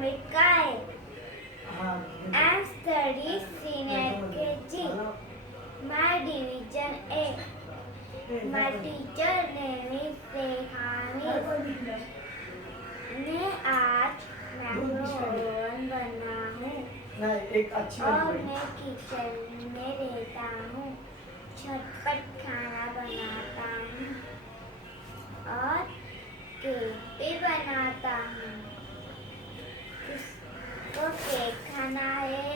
Amrikay. I'm studying senior KG. My division A. My teacher name is Rekhani. मैं आज mango oven बना हूँ और मैं किचन में रहता हूँ, छत पर खाना बनाता हूँ और केक भी बनाता हूँ। किसको केक खाना है?